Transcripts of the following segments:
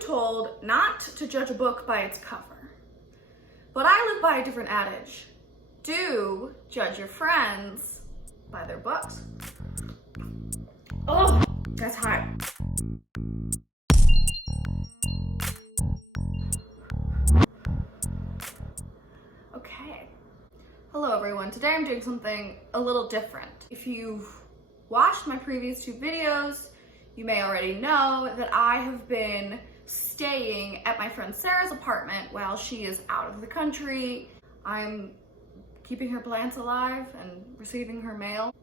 been told not to judge a book by its cover, but I live by a different adage. Do judge your friends by their books. Oh, that's hot. Okay. Hello everyone. Today I'm doing something a little different. If you've watched my previous two videos, you may already know that I have been staying at my friend Sarah's apartment while she is out of the country. I'm keeping her plants alive and receiving her mail.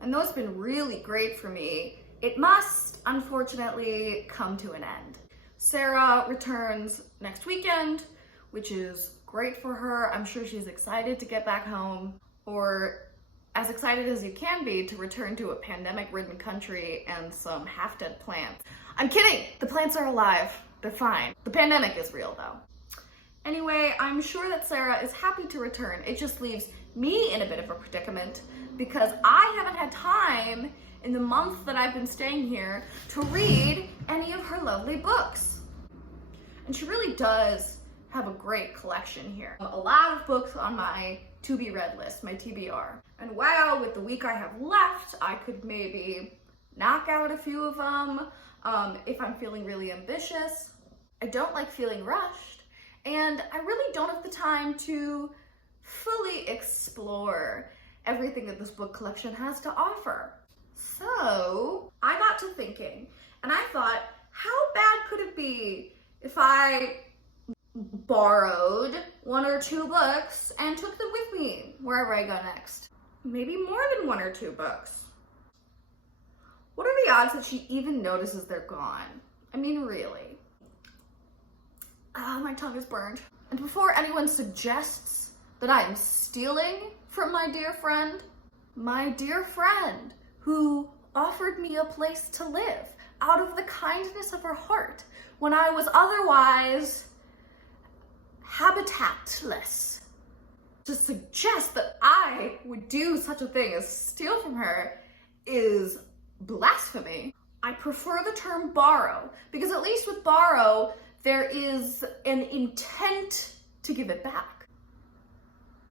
And though it's been really great for me, it must, unfortunately, come to an end. Sarah returns next weekend, which is great for her. I'm sure she's excited to get back home, or as excited as you can be to return to a pandemic-ridden country and some half-dead plants. I'm kidding! The plants are alive. They're fine. The pandemic is real, though. Anyway, I'm sure that Sarah is happy to return. It just leaves me in a bit of a predicament because I haven't had time in the month that I've been staying here to read any of her lovely books. And she really does have a great collection here. A lot of books on my to-be-read list, my TBR. And wow, with the week I have left, I could maybe knock out a few of them if I'm feeling really ambitious. I don't like feeling rushed, and I really don't have the time to fully explore everything that this book collection has to offer. So I got to thinking, and I thought, how bad could it be if I borrowed one or two books and took them with me wherever I go next? Maybe more than one or two books. What are the odds that she even notices they're gone? I mean, really. Ah, my tongue is burned. And before anyone suggests that I am stealing from my dear friend who offered me a place to live out of the kindness of her heart when I was otherwise habitatless, to suggest that I would do such a thing as steal from her is blasphemy. I prefer the term borrow, because at least with borrow, there is an intent to give it back.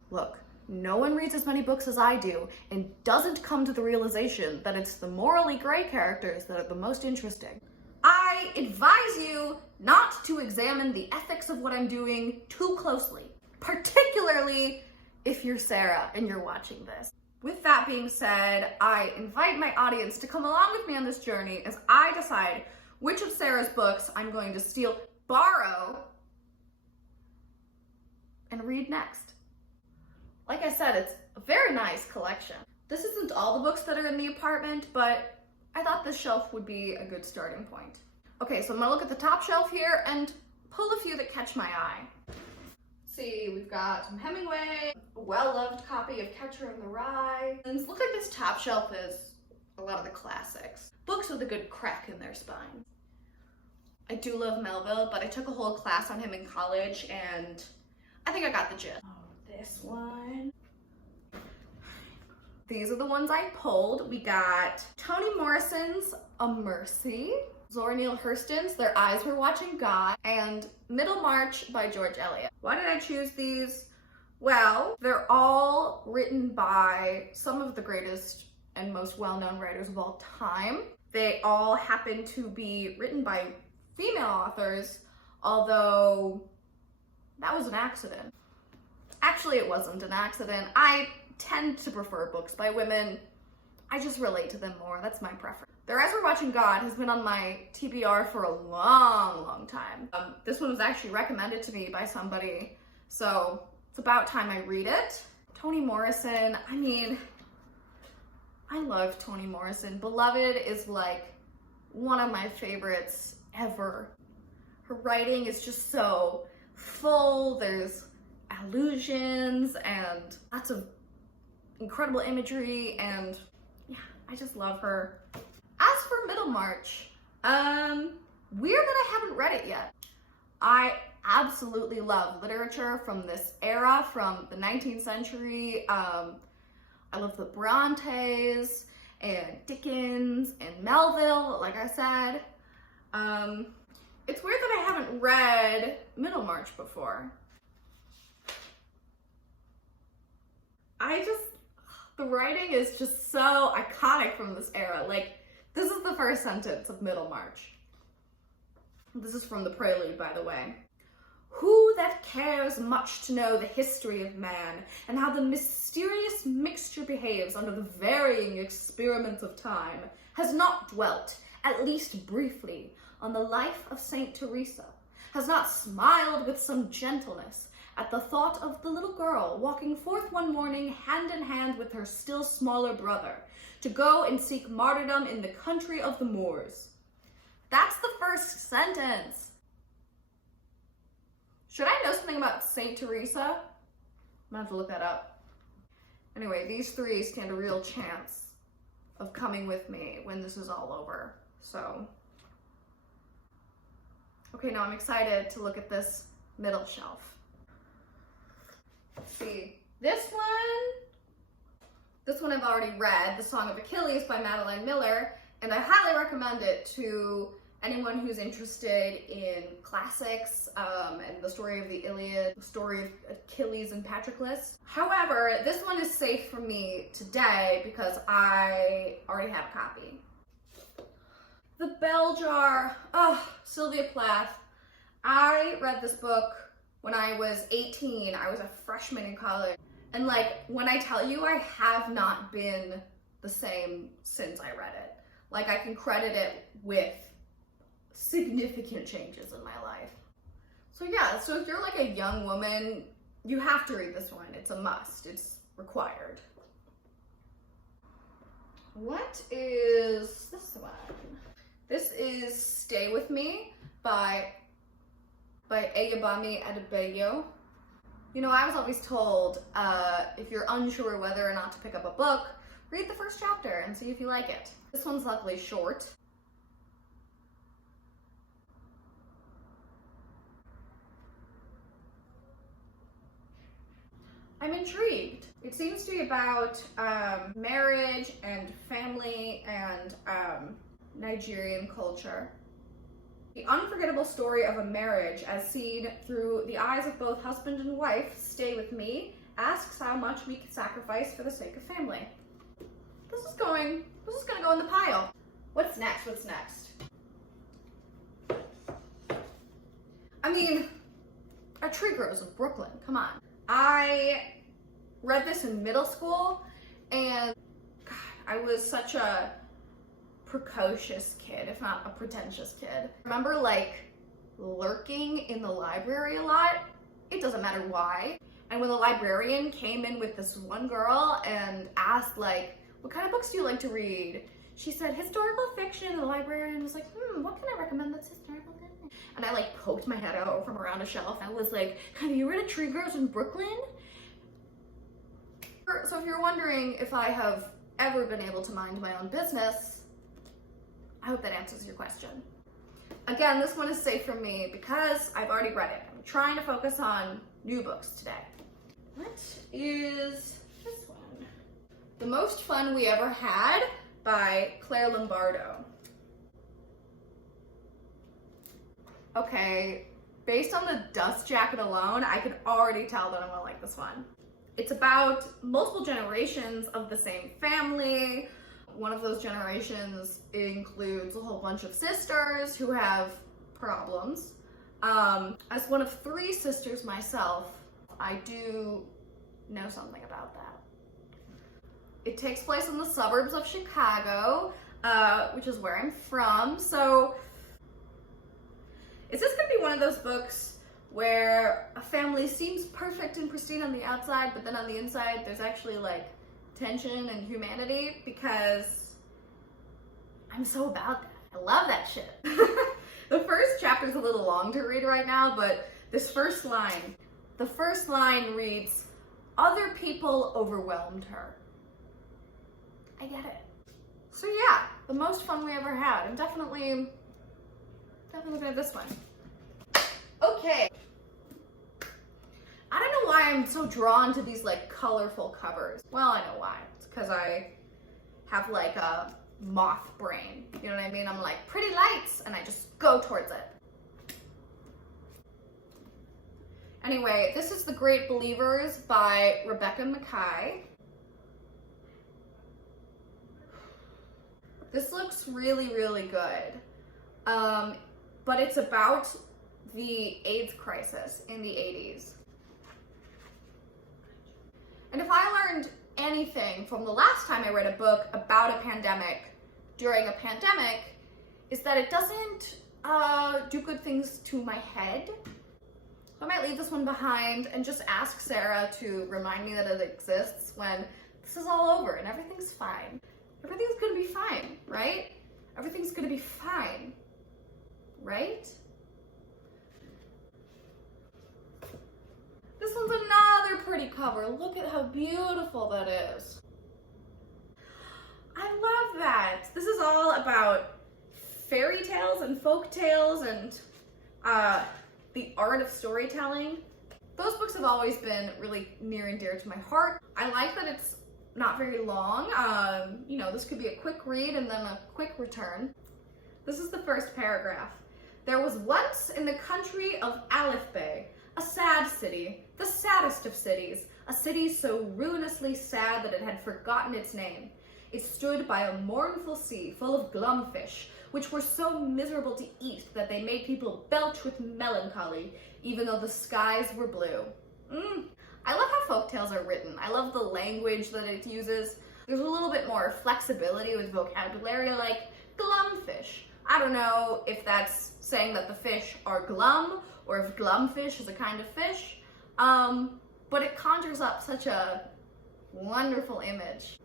Look, no one reads as many books as I do and doesn't come to the realization that it's the morally gray characters that are the most interesting. I advise you not to examine the ethics of what I'm doing too closely, particularly if you're Sarah and you're watching this. With that being said, I invite my audience to come along with me on this journey as I decide which of Sarah's books I'm going to steal, borrow, and read next. Like I said, it's a very nice collection. This isn't all the books that are in the apartment, but I thought this shelf would be a good starting point. Okay, so I'm gonna look at the top shelf here and pull a few that catch my eye. See, we've got some Hemingway, a well-loved copy of Catcher in the Rye. And look like this top shelf is a lot of the classics. Books with a good crack in their spine. I do love Melville, but I took a whole class on him in college and I think I got the gist. Oh, this one. These are the ones I pulled. We got Toni Morrison's A Mercy, Zora Neale Hurston's Their Eyes Were Watching God, and Middlemarch by George Eliot. Why did I choose these? Well, they're all written by some of the greatest and most well-known writers of all time. They all happen to be written by female authors, although that was an accident. Actually, it wasn't an accident. I tend to prefer books by women. I just relate to them more. That's my preference. Their Eyes Were Watching God has been on my TBR for a long time. This one was actually recommended to me by somebody, so it's about time I read it. Toni Morrison, I mean, I love Toni Morrison. Beloved is like one of my favorites ever. Her writing is just so full. There's allusions and lots of incredible imagery, and yeah, I just love her. As for Middlemarch, weird that I haven't read it yet. I absolutely love literature from this era, from the 19th century. I love the Brontes and Dickens and Melville, like I said. It's weird that I haven't read Middlemarch before. The writing is just so iconic from this era. Like, this is the first sentence of Middlemarch. This is from the prelude, by the way. Who that cares much to know the history of man, and how the mysterious mixture behaves under the varying experiments of time, has not dwelt, at least briefly, on the life of Saint Teresa, has not smiled with some gentleness at the thought of the little girl walking forth one morning hand in hand with her still smaller brother, to go and seek martyrdom in the country of the Moors. That's the first sentence. Should I know something about Saint Teresa? I'm gonna have to look that up. Anyway, these three stand a real chance of coming with me when this is all over, so. Okay, now I'm excited to look at this middle shelf. Let's see, this one I've already read, The Song of Achilles by Madeline Miller, and I highly recommend it to anyone who's interested in classics and the story of the Eliot, the story of Achilles and Patroclus. However, this one is safe for me today because I already have a copy. The Bell Jar, oh, Sylvia Plath. I read this book when I was 18. I was a freshman in college. And like, when I tell you, I have not been the same since I read it. Like, I can credit it with significant changes in my life. So yeah, so if you're like a young woman, you have to read this one. It's a must, it's required. What is this one? This is Stay With Me by Ayobami Adebayo. You know, I was always told, if you're unsure whether or not to pick up a book, read the first chapter and see if you like it. This one's luckily short. I'm intrigued. It seems to be about marriage and family and Nigerian culture. The unforgettable story of a marriage as seen through the eyes of both husband and wife, Stay With Me, asks how much we can sacrifice for the sake of family. This is gonna go in the pile. What's next? I mean, A Tree Grows in Brooklyn, come on. I read this in middle school, and God, I was such a precocious kid, if not a pretentious kid. I remember like lurking in the library a lot. It doesn't matter why. And when the librarian came in with this one girl and asked like, what kind of books do you like to read? She said historical fiction, and the librarian was like, what can I recommend that's historical fiction? And I like poked my head out from around a shelf. I was like, have you read A Tree Grows in Brooklyn? So if you're wondering if I have ever been able to mind my own business, I hope that answers your question. Again, this one is safe for me because I've already read it. I'm trying to focus on new books today. What is this one? The Most Fun We Ever Had by Claire Lombardo. Okay, based on the dust jacket alone, I can already tell that I'm gonna like this one. It's about multiple generations of the same family. One of those generations includes a whole bunch of sisters who have problems. As one of 3 sisters myself, I do know something about that. It takes place in the suburbs of Chicago, which is where I'm from. So is this gonna be one of those books where a family seems perfect and pristine on the outside, but then on the inside there's actually like tension and humanity? Because I'm so about that. I love that shit. The first chapter's a little long to read right now, but this first line, the first line reads, other people overwhelmed her. I get it. So yeah, The Most Fun We Ever Had. I'm definitely gonna have this one. Okay. I don't know why I'm so drawn to these like colorful covers. Well, I know why. It's because I have like a moth brain. You know what I mean? I'm like, pretty lights, and I just go go towards it. Anyway, this is The Great Believers by Rebecca Makkai. This looks really, really good. But it's about the AIDS crisis in the 80s. And if I learned anything from the last time I read a book about a pandemic during a pandemic, is that it doesn't do good things to my head. So I might leave this one behind and just ask Sarah to remind me that it exists when this is all over and everything's fine. Everything's gonna be fine, right? Everything's gonna be fine, right? This one's another pretty cover. Look at how beautiful that is. I love that. This is all about fairy tales and folk tales and the art of storytelling. Those books have always been really near and dear to my heart. I like that it's not very long. You know, this could be a quick read and then a quick return. This is the first paragraph. There was once in the country of Aleph, a sad city, the saddest of cities, a city so ruinously sad that it had forgotten its name. It stood by a mournful sea full of glumfish, which were so miserable to eat that they made people belch with melancholy, even though the skies were blue. I love how folktales are written. I love the language that it uses. There's a little bit more flexibility with vocabulary, like glumfish. I don't know if that's saying that the fish are glum, or if glumfish is a kind of fish, but it conjures up such a wonderful image.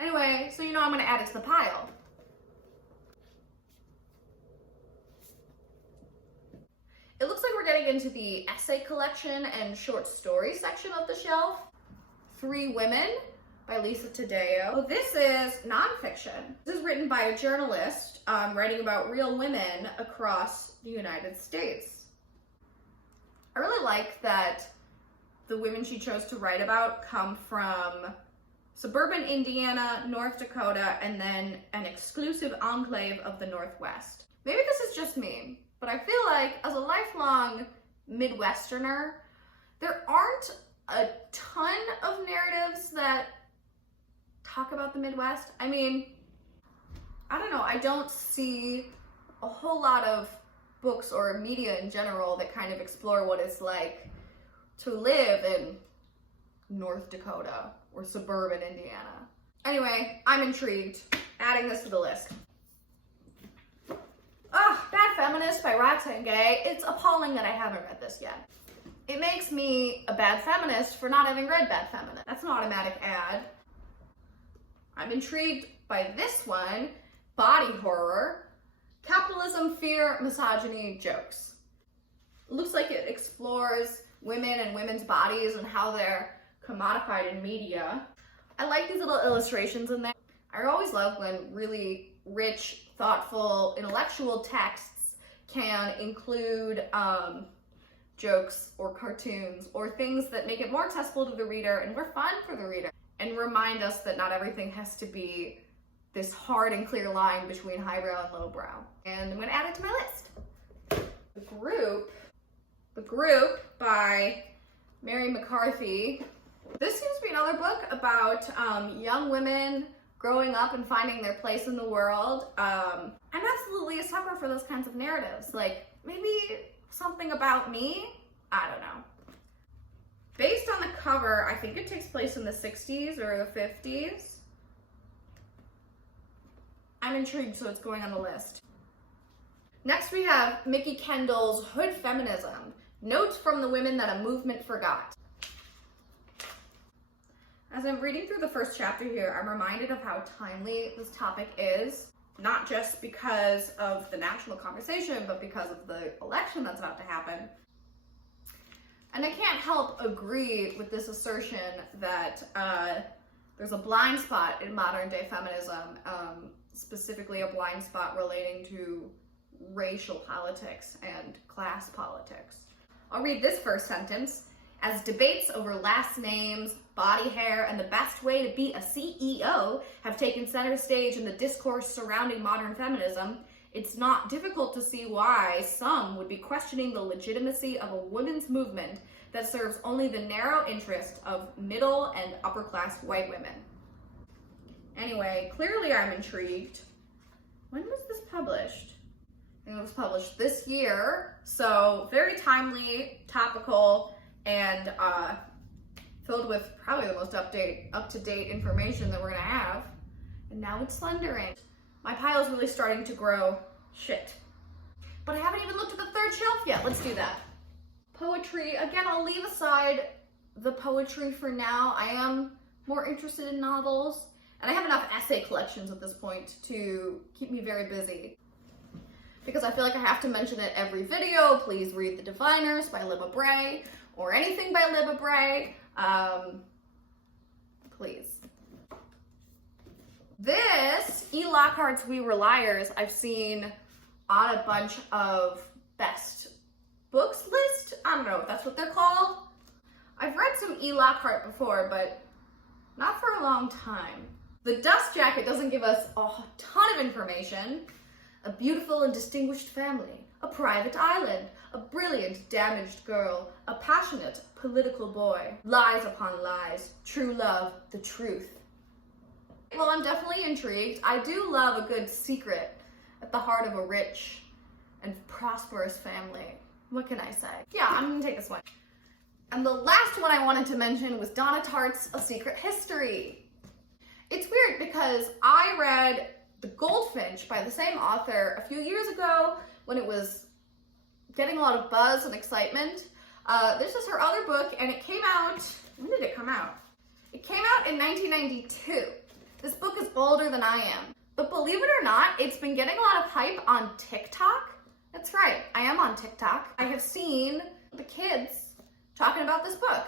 Anyway, so you know I'm gonna add it to the pile. It looks like we're getting into the essay collection and short story section of the shelf. 3 Women by Lisa Taddeo. So this is nonfiction. This is written by a journalist writing about real women across the United States. I really like that the women she chose to write about come from suburban Indiana, North Dakota, and then an exclusive enclave of the Northwest. Maybe this is just me, but I feel like as a lifelong Midwesterner, there aren't a ton of narratives that talk about the Midwest. I mean, I don't know, I don't see a whole lot of books or media in general that kind of explore what it's like to live in North Dakota or suburban Indiana. Anyway, I'm intrigued. Adding this to the list. Bad Feminist by Roxane Gay. It's appalling that I haven't read this yet. It makes me a bad feminist for not having read Bad Feminist. That's an automatic add. I'm intrigued by this one, Body Horror, Capitalism, Fear, Misogyny, Jokes. It looks like it explores women and women's bodies and how they're commodified in media. I like these little illustrations in there. I always love when really rich, thoughtful, intellectual texts can include jokes or cartoons or things that make it more accessible to the reader and more fun for the reader and remind us that not everything has to be this hard and clear line between highbrow and lowbrow. And I'm gonna add it to my list. The Group by Mary McCarthy. This seems to be another book about young women growing up and finding their place in the world. I'm absolutely a sucker for those kinds of narratives. Like, maybe something about me? I don't know. Based on the cover, I think it takes place in the 60s or the 50s. I'm intrigued, so it's going on the list. Next we have Mikki Kendall's Hood Feminism, Notes from the Women That a Movement Forgot. As I'm reading through the first chapter here, I'm reminded of how timely this topic is, not just because of the national conversation, but because of the election that's about to happen. And I can't help agree with this assertion that there's a blind spot in modern day feminism, specifically a blind spot relating to racial politics and class politics. I'll read this first sentence. As debates over last names, body hair, and the best way to be a CEO have taken center stage in the discourse surrounding modern feminism, it's not difficult to see why some would be questioning the legitimacy of a women's movement that serves only the narrow interest of middle and upper class white women. Anyway, clearly I'm intrigued. When was this published? I think it was published this year, so very timely, topical, and filled with probably the most up-to-date information that we're gonna have. And now it's thundering. My pile's really starting to grow. Shit. But I haven't even looked at the third shelf yet. Let's do that. Poetry. Again, I'll leave aside the poetry for now. I am more interested in novels, and I have enough essay collections at this point to keep me very busy. Because I feel like I have to mention it every video. Please read The Diviners by Libba Bray, or anything by Libba Bray. Please. This, E. Lockhart's We Were Liars, I've seen on a bunch of best books list. I don't know if that's what they're called. I've read some E. Lockhart before, but not for a long time. The dust jacket doesn't give us a ton of information. A beautiful and distinguished family, a private island, a brilliant, damaged girl, a passionate, political boy, lies upon lies, true love, the truth. Well, I'm definitely intrigued. I do love a good secret at the heart of a rich and prosperous family. What can I say? Yeah, I'm gonna take this one. And the last one I wanted to mention was Donna Tartt's A Secret History. It's weird because I read The Goldfinch by the same author a few years ago when it was getting a lot of buzz and excitement. This is her other book, and it came out, when did it come out? It came out in 1992. This book is older than I am. But believe it or not, it's been getting a lot of hype on TikTok. That's right, I am on TikTok. I have seen the kids talking about this book.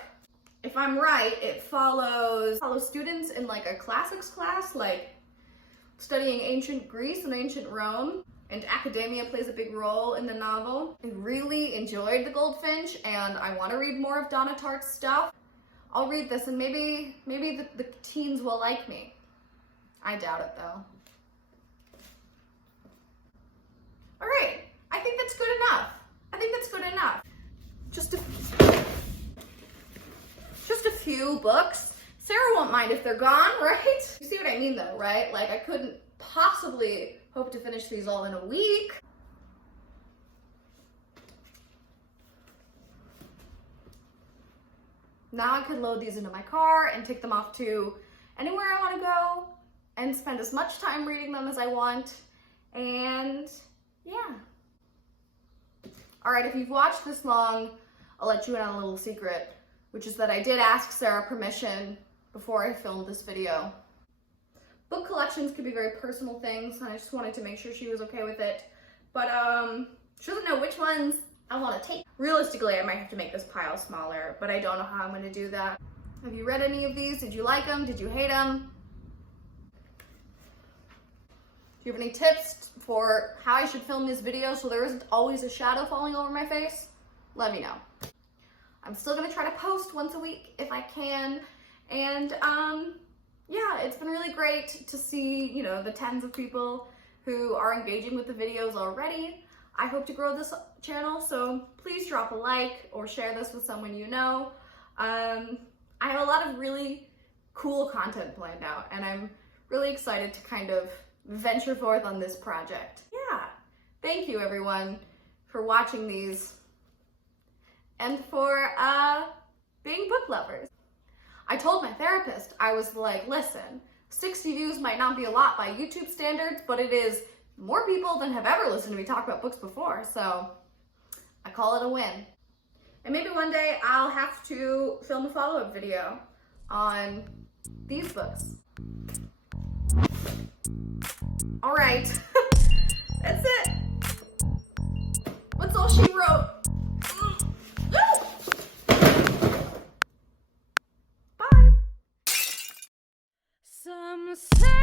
If I'm right, it follows students in like a classics class, like studying ancient Greece and ancient Rome, and academia plays a big role in the novel. I really enjoyed The Goldfinch, and I want to read more of Donna Tartt's stuff. I'll read this, and maybe the teens will like me. I doubt it, though. All right, I think that's good enough. I think that's good enough. Just a few books. Sarah won't mind if they're gone, right? You see what I mean, though, right? Like, I couldn't possibly hope to finish these all in a week. Now I could load these into my car and take them off to anywhere I want to go and spend as much time reading them as I want. And yeah. All right, if you've watched this long, I'll let you in on a little secret, which is that I did ask Sarah permission before I filmed this video. Book collections could be very personal things, and I just wanted to make sure she was okay with it. But she doesn't know which ones I want to take. Realistically, I might have to make this pile smaller, but I don't know how I'm going to do that. Have you read any of these? Did you like them? Did you hate them? Do you have any tips for how I should film this video so there isn't always a shadow falling over my face? Let me know. I'm still going to try to post once a week if I can. And yeah, it's been really great to see, you know, the tens of people who are engaging with the videos already. I hope to grow this channel, so please drop a like or share this with someone you know. I have a lot of really cool content planned out, and I'm really excited to kind of venture forth on this project. Yeah, thank you everyone for watching these and for being book lovers. I told my therapist, I was like, listen, 60 views might not be a lot by YouTube standards, but it is more people than have ever listened to me talk about books before, so I call it a win. And maybe one day I'll have to film a follow-up video on these books. All right, that's it. What's all she wrote? Bye. Some say